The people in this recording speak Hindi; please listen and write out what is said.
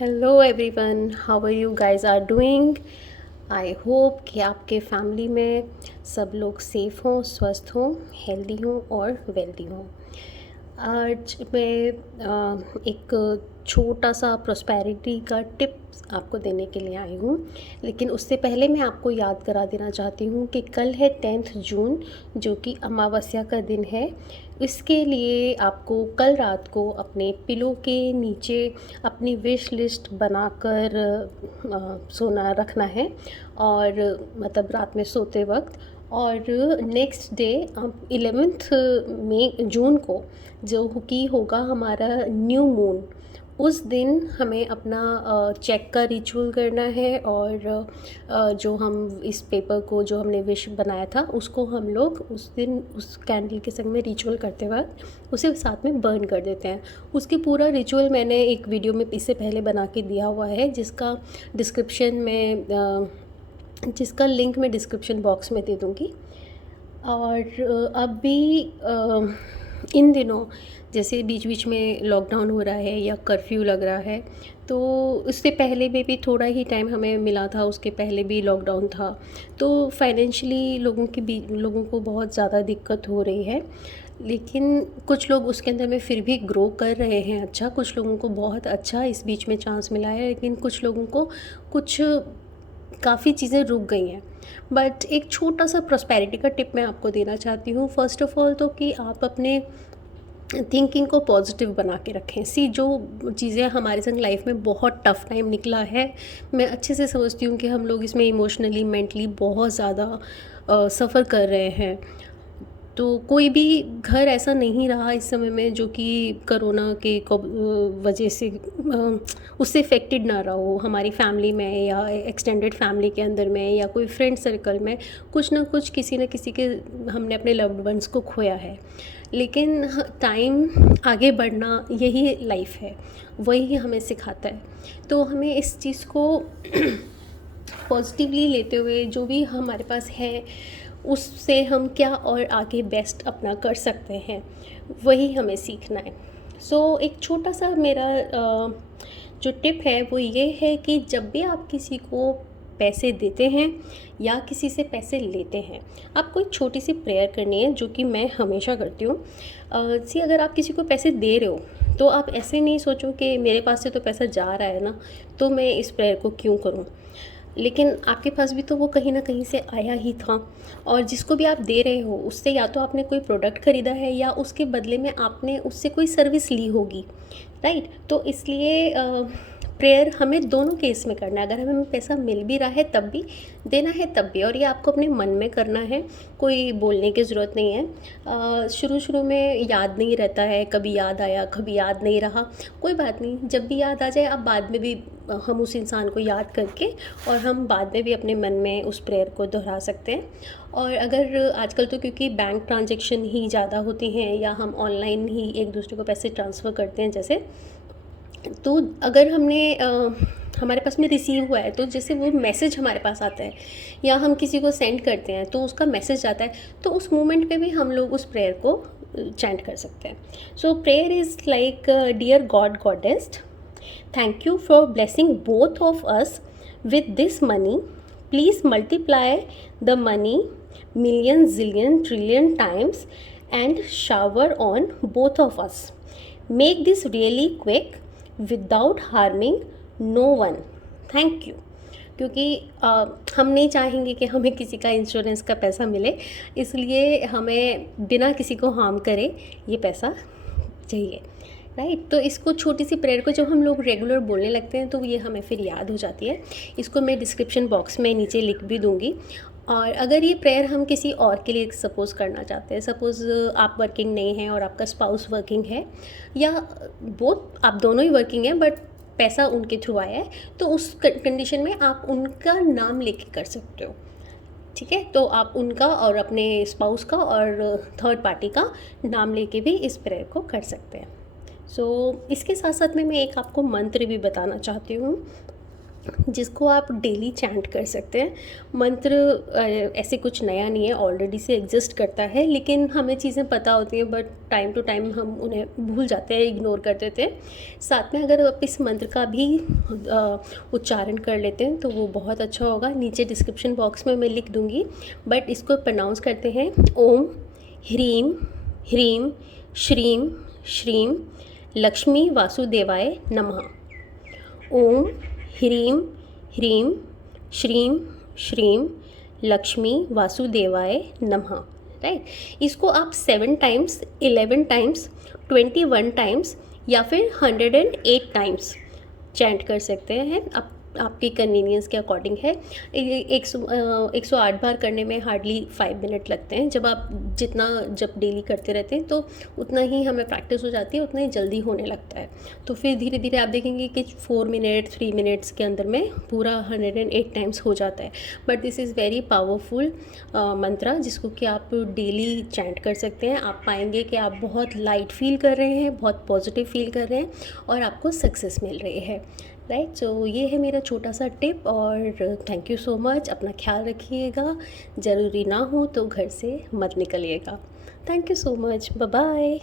Hello everyone, how are you guys are doing. I hope कि आपके फैमिली में सब लोग सेफ़ हों, स्वस्थ हों, हेल्दी हों और वेल्दी हों। आज मैं एक छोटा सा प्रोस्पेरिटी का टिप्स आपको देने के लिए आई हूँ। लेकिन उससे पहले मैं आपको याद करा देना चाहती हूँ कि कल है 10 जून, जो कि अमावस्या का दिन है। इसके लिए आपको कल रात को अपने पिलो के नीचे अपनी विश लिस्ट बनाकर सोना रखना है, और मतलब रात में सोते वक्त। और नेक्स्ट डे 11th मई जून को जो कि होगा हमारा न्यू मून, उस दिन हमें अपना चेक का रिचुअल करना है। और जो हम इस पेपर को जो हमने विश बनाया था उसको हम लोग उस दिन उस कैंडल के संग में रिचुअल करते वक्त उसे साथ में बर्न कर देते हैं। उसकी पूरा रिचुअल मैंने एक वीडियो में इससे पहले बना के दिया हुआ है, जिसका लिंक मैं डिस्क्रिप्शन बॉक्स में दे दूँगी। और अभी इन दिनों जैसे बीच बीच में लॉकडाउन हो रहा है या कर्फ्यू लग रहा है, तो उससे पहले में भी थोड़ा ही टाइम हमें मिला था, उसके पहले भी लॉकडाउन था। तो फाइनेंशियली लोगों को बहुत ज़्यादा दिक्कत हो रही है। लेकिन कुछ लोग उसके अंदर में फिर भी ग्रो कर रहे हैं। अच्छा, कुछ लोगों को बहुत अच्छा इस बीच में चांस मिला है, लेकिन कुछ लोगों को कुछ काफ़ी चीज़ें रुक गई हैं। बट एक छोटा सा प्रॉस्पेरिटी का टिप मैं आपको देना चाहती हूँ। फ़र्स्ट ऑफ़ ऑल तो कि आप अपने थिंकिंग को पॉजिटिव बना के रखें। जो चीज़ें हमारे संग लाइफ में बहुत टफ़ टाइम निकला है, मैं अच्छे से समझती हूँ कि हम लोग इसमें इमोशनली मेंटली बहुत ज़्यादा सफ़र कर रहे हैं। तो कोई भी घर ऐसा नहीं रहा इस समय में जो कि कोरोना के वजह से उससे इफ़ेक्टेड ना रहा हो। हमारी फैमिली में या एक्सटेंडेड फैमिली के अंदर में या कोई फ्रेंड सर्कल में कुछ ना कुछ किसी न किसी के हमने अपने लव्ड वंस को खोया है। लेकिन टाइम आगे बढ़ना यही लाइफ है, वही हमें सिखाता है। तो हमें इस चीज़ को पॉजिटिवली लेते हुए जो भी हमारे पास है उससे हम क्या और आगे बेस्ट अपना कर सकते हैं, वही हमें सीखना है। एक छोटा सा मेरा जो टिप है वो ये है कि जब भी आप किसी को पैसे देते हैं या किसी से पैसे लेते हैं, आपको एक छोटी सी प्रेयर करनी है, जो कि मैं हमेशा करती हूँ। अगर आप किसी को पैसे दे रहे हो तो आप ऐसे नहीं सोचो कि मेरे पास से तो पैसा जा रहा है ना, तो मैं इस प्रेयर को क्यों करूँ। लेकिन आपके पास भी तो वो कहीं न कहीं से आया ही था, और जिसको भी आप दे रहे हो उससे या तो आपने कोई प्रोडक्ट ख़रीदा है या उसके बदले में आपने उससे कोई सर्विस ली होगी, राइट? तो इसलिए प्रेयर हमें दोनों केस में करना है। अगर हमें पैसा मिल भी रहा है तब भी, देना है तब भी, और ये आपको अपने मन में करना है, कोई बोलने की ज़रूरत नहीं है। शुरू में याद नहीं रहता है, कभी याद आया कभी याद नहीं रहा, कोई बात नहीं। जब भी याद आ जाए आप बाद में भी हम उस इंसान को याद करके और हम बाद में भी अपने मन में उस प्रेयर को दोहरा सकते हैं। और अगर आजकल तो क्योंकि बैंक ट्रांजैक्शन ही ज़्यादा होती हैं या हम ऑनलाइन ही एक दूसरे को पैसे ट्रांसफ़र करते हैं जैसे, तो अगर हमारे पास में रिसीव हुआ है, तो जैसे वो मैसेज हमारे पास आता है या हम किसी को सेंड करते हैं तो उसका मैसेज आता है, तो उस मोमेंट पे भी हम लोग उस प्रेयर को चैंट कर सकते हैं। Prayer is like, dear God goddess, thank you for blessing both of us with this money. Please multiply the money million, zillion, trillion times and shower on both of us. Make this really quick without harming no one. Thank you. क्योंकि हम नहीं चाहेंगे कि हमें किसी का इंश्योरेंस का पैसा मिले, इसलिए हमें बिना किसी को हार्म करे ये पैसा चाहिए, राइट? तो इसको छोटी सी प्रेयर को जब हम लोग रेगुलर बोलने लगते हैं तो ये हमें फिर याद हो जाती है। इसको मैं डिस्क्रिप्शन बॉक्स में नीचे लिख भी दूँगी। और अगर ये प्रेयर हम किसी और के लिए सपोज़ करना चाहते हैं, सपोज़ आप वर्किंग नहीं हैं और आपका स्पाउस वर्किंग है, या बोथ आप दोनों ही वर्किंग हैं बट पैसा उनके थ्रू आया है, तो उस कंडीशन में आप उनका नाम लेके कर सकते हो, ठीक है? तो आप उनका और अपने स्पाउस का और थर्ड पार्टी का नाम लेके भी इस प्रेयर को कर सकते हैं। इसके साथ साथ में मैं एक आपको मंत्र भी बताना चाहती हूँ। जिसको आप डेली चैंट कर सकते हैं। मंत्र ऐसे कुछ नया नहीं है, ऑलरेडी से एग्जिस्ट करता है, लेकिन हमें चीज़ें पता होती हैं बट टाइम टू टाइम हम उन्हें भूल जाते हैं, इग्नोर कर देते हैं। साथ में अगर आप इस मंत्र का भी उच्चारण कर लेते हैं तो वो बहुत अच्छा होगा। नीचे डिस्क्रिप्शन बॉक्स में मैं लिख दूँगी, बट इसको प्रोनाउंस करते हैं ओम ह्रीम ह्रीम श्रीम श्रीम लक्ष्मी वासुदेवाय नमः। ओम ह्रीं ह्रीं श्रीं श्रीं लक्ष्मी वासुदेवाय नमः। राइट, इसको आप 7 टाइम्स, 11 टाइम्स, 21 टाइम्स या फिर 108 टाइम्स चैंट कर सकते हैं। आप आपकी कन्वीनियंस के अकॉर्डिंग है। 108 बार करने में हार्डली 5 मिनट लगते हैं। जब डेली करते रहते हैं तो उतना ही हमें प्रैक्टिस हो जाती है, उतना ही जल्दी होने लगता है। तो फिर धीरे धीरे आप देखेंगे कि 4 मिनट 3 मिनट्स के अंदर में पूरा 108 टाइम्स हो जाता है। But this is very powerful mantra, जिसको कि आप डेली चैंट कर सकते हैं। आप पाएंगे कि आप बहुत लाइट फील कर रहे हैं, बहुत पॉजिटिव फील कर रहे हैं और आपको सक्सेस मिल रही है। राइट, सो ये है मेरा छोटा सा टिप और थैंक यू सो मच। अपना ख्याल रखिएगा, ज़रूरी ना हो तो घर से मत निकलिएगा। Thank you so much, bye bye.